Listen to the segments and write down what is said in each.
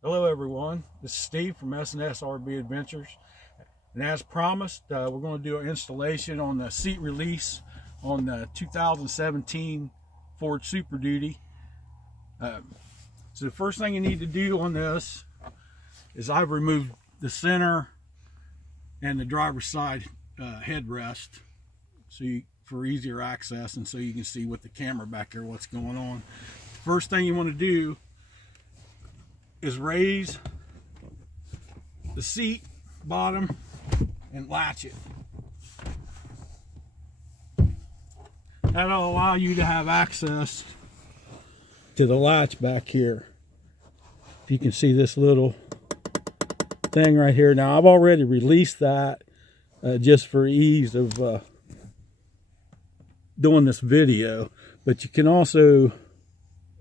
Hello everyone, this is Steve from S&S RV Adventures, and as promised we're going to do an installation on the seat release on the 2017 Ford Super Duty. So the first thing you need to do on this is I've removed the center and the driver's side headrest for easier access, and so you can see with the camera back there what's going on. First thing you want to do is raise the seat bottom and latch it. That'll allow you to have access to the latch back here. If you can see this little thing right here. Now I've already released that just for ease of doing this video, but you can also,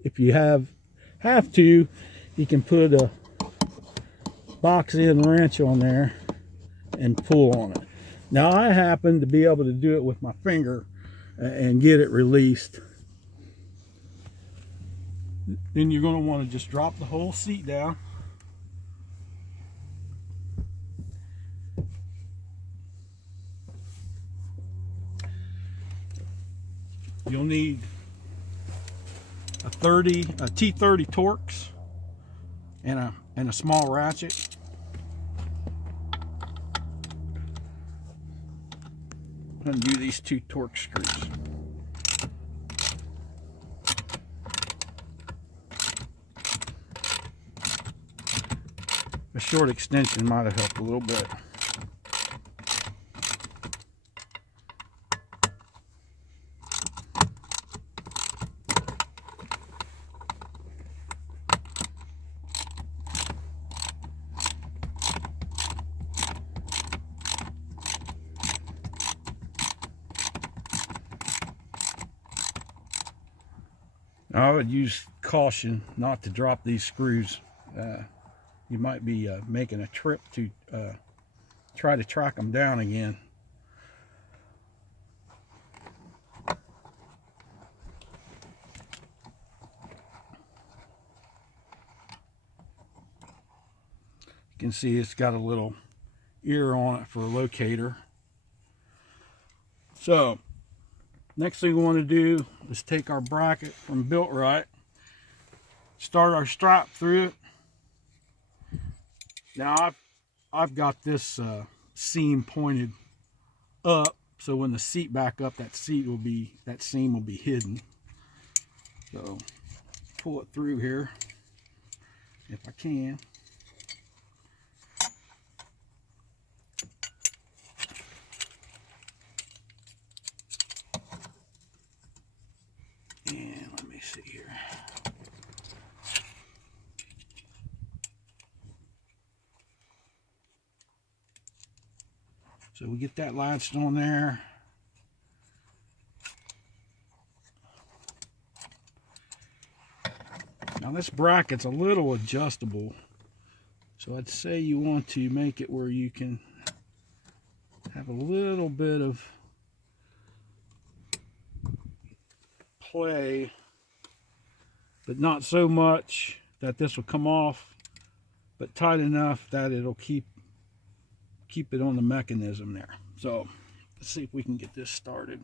if you have to, you can put a box in wrench on there and pull on it. Now I happen to be able to do it with my finger and get it released. Then you're going to want to just drop the whole seat down. You'll need a T30 Torx and a small ratchet. Undo these two Torx screws. A short extension might have helped a little bit. I would use caution not to drop these screws. You might be making a trip to try to track them down again. You can see it's got a little ear on it for a locator. So next thing we want to do is take our bracket from Built Right, start our strap through it. Now I've got this seam pointed up, so when the seat back up, that seam will be hidden. So pull it through here if I can. And let me see here. So we get that latched on there. Now this bracket's a little adjustable, so I'd say you want to make it where you can have a little bit of play, but not so much that this will come off, but tight enough that it'll keep it on the mechanism there. So let's see if we can get this started.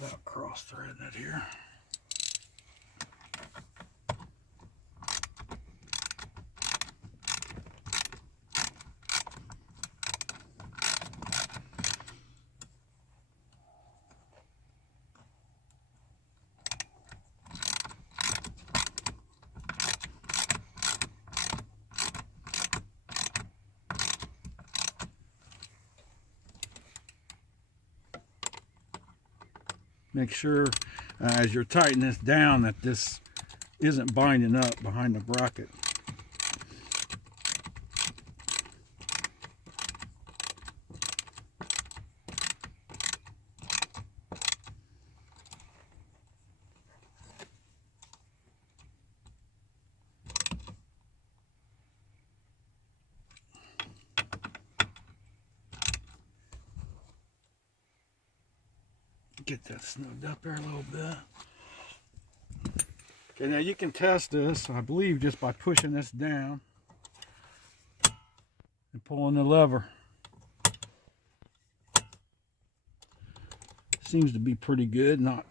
Without cross threading it here. Make sure as you're tightening this down that this isn't binding up behind the bracket. Get that snugged up there a little bit. Okay, now you can test this, I believe, just by pushing this down and pulling the lever. Seems to be pretty good, not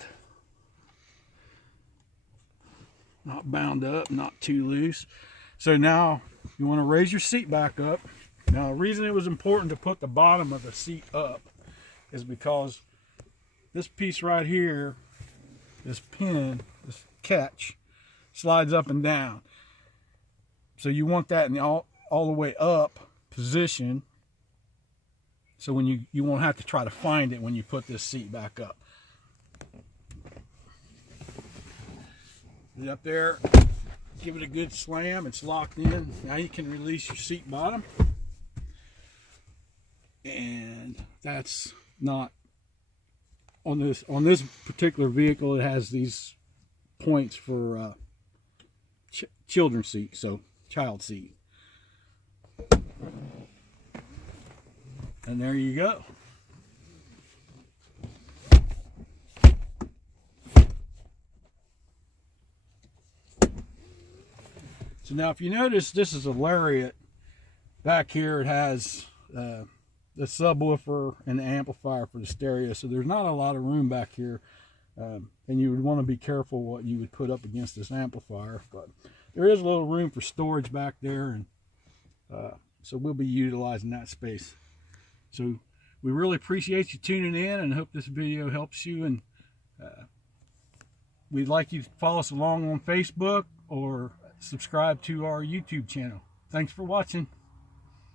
bound up, not too loose. So now you want to raise your seat back up. Now the reason it was important to put the bottom of the seat up is because this piece right here, this pin, this catch, slides up and down. So you want that in the all the way up position, so when you won't have to try to find it when you put this seat back up. Get up there, give it a good slam, it's locked in. Now you can release your seat bottom. And that's not on this particular vehicle. It has these points for children's seat, so child seat. And there you go. So now if you notice, this is a lariat. Back here it has the subwoofer and the amplifier for the stereo, so there's not a lot of room back here, and you would want to be careful what you would put up against this amplifier, but there is a little room for storage back there, and so we'll be utilizing that space. So we really appreciate you tuning in and hope this video helps you, and we'd like you to follow us along on Facebook or subscribe to our YouTube channel. Thanks for watching.